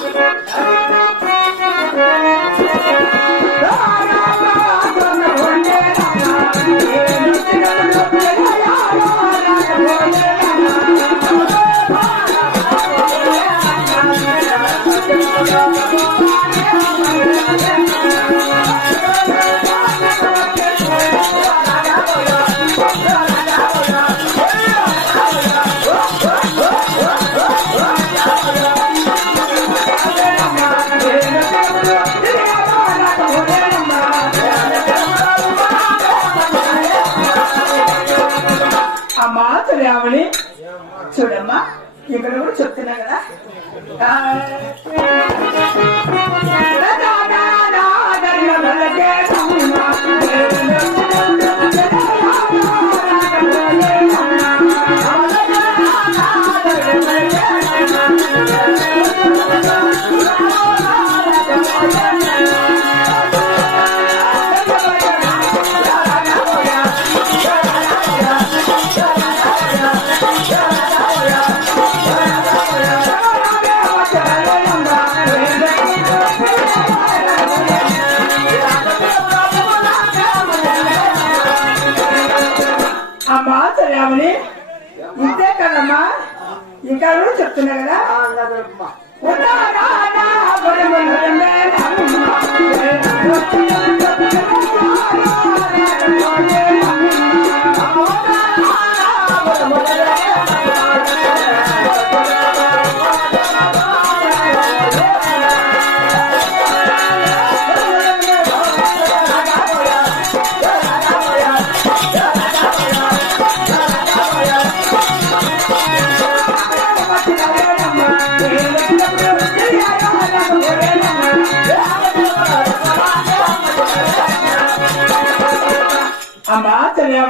Yeah. ఇక్కడ కూడా చెప్తున్నా కదా.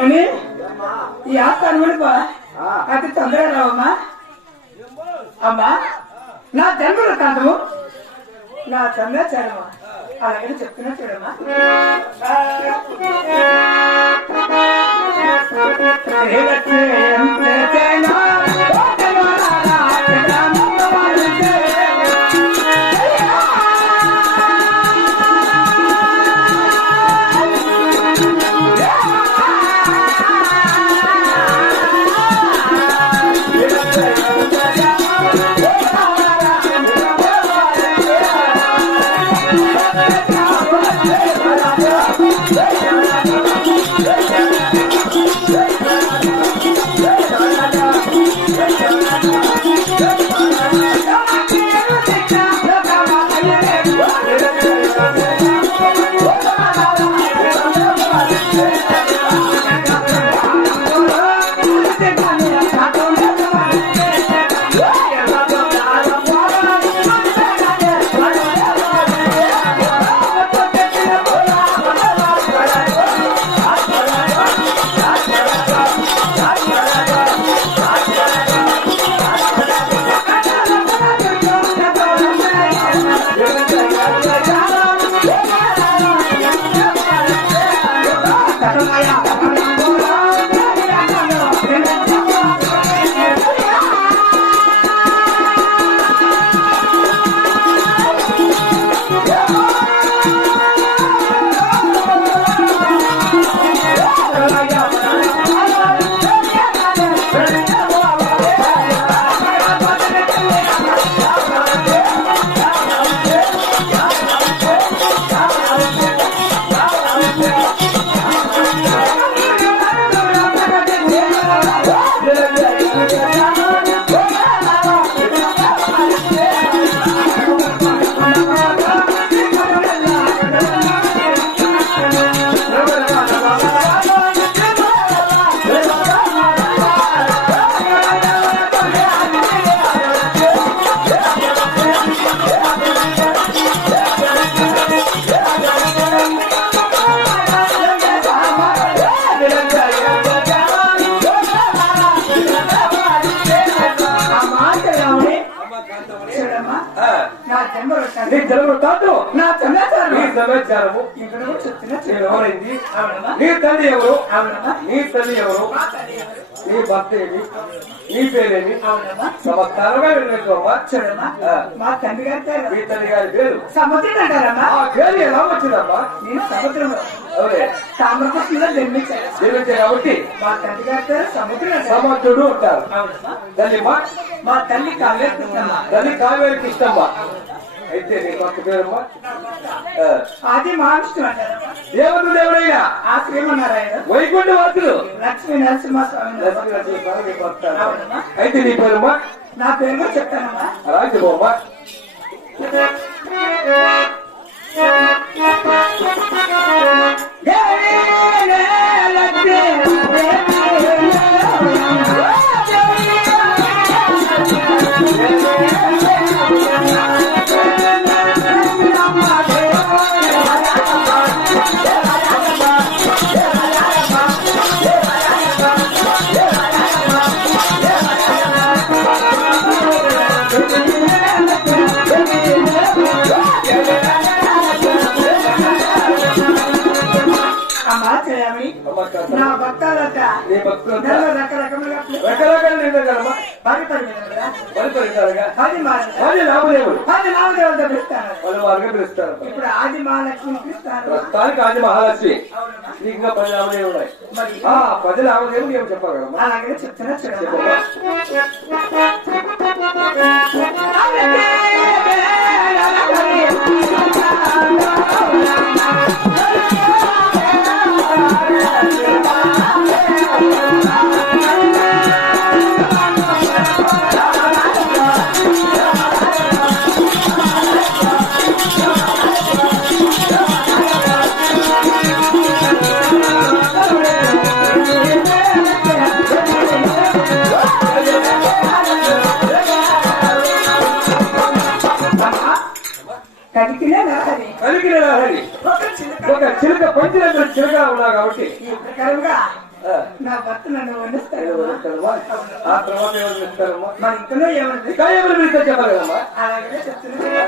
అని ఈ ఆస్థానం అతి తొందరగా రావమ్మా. అమ్మా నా జన్మ రకాంతము నా చంద్రాచారమా అలాగే చెప్తున్నా చూడమ్మా. నా సమాచారం నీ సమాచారము ఇక్కడ నేను ఎవరైంది నీ తల్లి ఎవరు? నీ తల్లి ఎవరు? మా తల్లి? నీ భర్త ఏమి? నీ పేరేమి? ఆ. మా తండ్రి గారి పేరు నీ తల్లి గారి పేరు? సముద్రుడు అంటారమ్మా. ఆ పేరు ఎలా వచ్చిందమ్మా నేను సముద్రంలో అవునే. తామ్రకృష్ణలో జన్మించాను. జీవించే కాబట్టి మా తండ్రి గారి పేరు సముద్రుడు అంటారు. సమర్థుడు ఉంటారు తల్లిమా? మా తల్లి కావ్యకృష్ణమ్మ తల్లి కావేరికి ఇష్టమ్మా. అయితే నీ భర్త పేరమ్మా. అది మహావిష్ణు అంటారమ్మా దేవుడు దేవుడైనా? ఆ శ్రీమన్నారాయణ వైకుంఠ వాసులు లక్ష్మీ నరసింహస్వామి లక్ష్మీ. అయితే నీ పేరమ్మా నా పేరు కూడా చెప్తానమ్మా. రాజబొమ్మ. అమ్మా నెలలో రకరకములుగా రకరకాల నిందగలమ్మా బాగుపడి కదా? పరిపరితారుగా ఆది మా అది నామదేవుడు ఆది నామదేవత పిలుస్తాను వాళ్ళు వారుగా పిలుస్తారు. ఇప్పుడు ఆది మహాలక్ష్మి పిలుస్తాను ప్రస్తుతానికి ఆది మహాలక్ష్మి. నీకు ఇంకా పది నామదేవుడు ఉన్నాయి. ఆ పది నామదేవుడు ఏమి చెప్పగలమ్మా అలాగే చెప్తున్నా చెప్పమ్మా ఒక చిలుక ఒక చిలుక ఉన్నావు కాబట్టి ఈ ప్రకారంగా నా భర్త నన్ను వండిస్తాడు? ఆ తర్వాత పిలుస్తారమ్మా మరి ఇంకనూ ఏమన్నది ఇంకా ఎవరు పిలిస్తే చెప్పగలమ్మా అలాగే చెప్తున్నా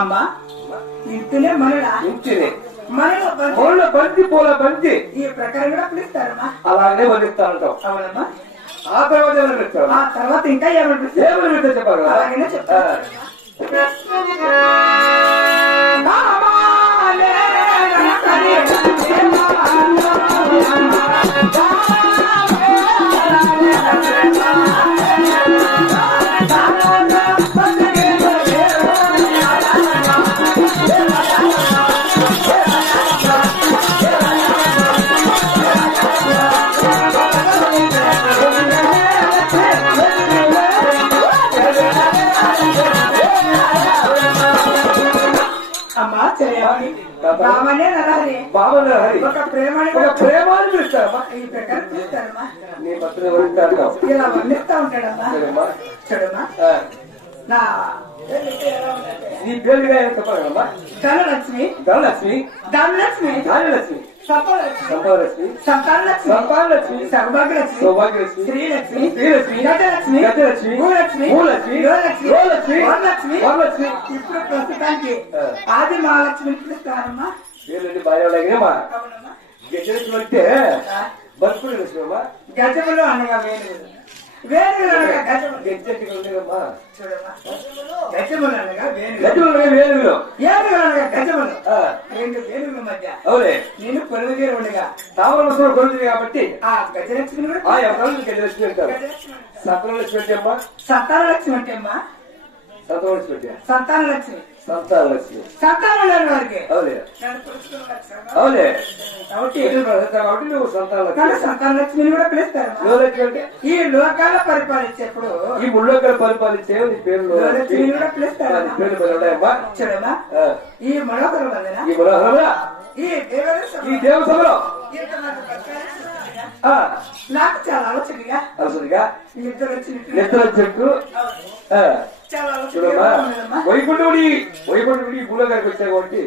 అమ్మా ఇంటినే మనడా? ఇంటిని. మనలో బంతి పూల బంతి ఈ ప్రకారంగా పిలుస్తారమ్మా. అలాగే ఉంటాం అవునమ్మా. ఆ తర్వాత పిలుస్తారు ఆ తర్వాత ఇంకా ఏమనిపిస్తుంది ఎవరు పిలిస్తే చెప్పగలరా అలాగనే చెప్తాను. అమ్మా చెయ్యాలి రామనే నరహరి బాబు హరి ఒక ప్రేమని ఒక ప్రేమాన్ని పిలుస్తారమ్మా ఈ ప్రకారం పిలుస్తారమ్మా నీ భర్తను ఎవరిస్తారు ఇలా వర్ణిస్తా ఉంటాడమ్మా. చూడమ్మా నా పేరు చెప్పగలమ్మా ధనలక్ష్మి. ధనలక్ష్మి? ధనలక్ష్మి. సఫలక్ష్మి సంపదలక్ష్మి. సంపాదలక్ష్మి. సౌభాగ్యలక్ష్మి. సౌభాగ్యలక్ష్మి. శ్రీలక్ష్మి శ్రీలక్ష్మి గజలక్ష్మి. గజలక్ష్మి. భూలక్ష్మి భూలక్ష్మి గృహలక్ష్మి. గృహలక్ష్మి. వరలక్ష్మి. వరలక్ష్మి. ఇప్పుడు ప్రస్తుతానికి. ఆది మహాలక్ష్మి గజలక్ష్మి అంటే గజములు అనగా వేణువులు నేను పొరుగుదీర ఉండగా. తామర వస్తువులు కొడుతుంది కాబట్టి. ఆ గజలక్ష్మి అంటారు. గజలక్ష్మి అంటారు. సత్రలక్ష్మి అంటే అమ్మా. సంతానలక్ష్మి అంటే అమ్మా సంతాన లక్ష్మి సంతాన లక్ష్మి సంతానం వారికి? కాబట్టి కాబట్టి నువ్వు సంతాన సంతాన లక్ష్మిని కూడా పిలుస్తారు? అంటే? ఈ లోకాల పరిపాలించేప్పుడు ఈ ముళ్ళొక్కల పరిపాలించే నీ పేరు కూడా పిలుస్తారు? పేరు చూడమ్మా. ఈ మనోహర ఈ ఈ ఈ దేవసభలో నాకు చాలా ఆలోచనగా వచ్చినట్టు. నిద్ర చూడమ్మా. ఆలోచన వైకుంఠుడి వైకుంఠుడి భూలోకానికి వచ్చాయి కాబట్టి.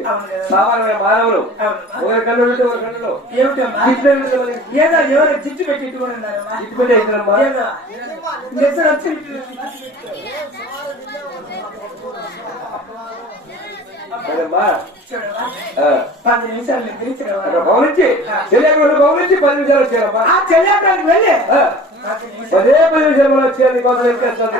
సామాన్యమైన మానవులు. ఒకరి కళ్ళు ఉంటే ఒకరి కళ్ళలో? ఏమిటమ్మా? ఏదో ఎవరు జిట్టు పెట్టి నిద్ర పది నిమిషాలు గమనించి చెల్లెపల్లి గమనించి పది నిమిషాలు వచ్చారమ్మా చెల్లెపల్లికి వెళ్ళి పదే పది నిమిషాలు వచ్చారు నీకోసం ఎక్కేస్తాను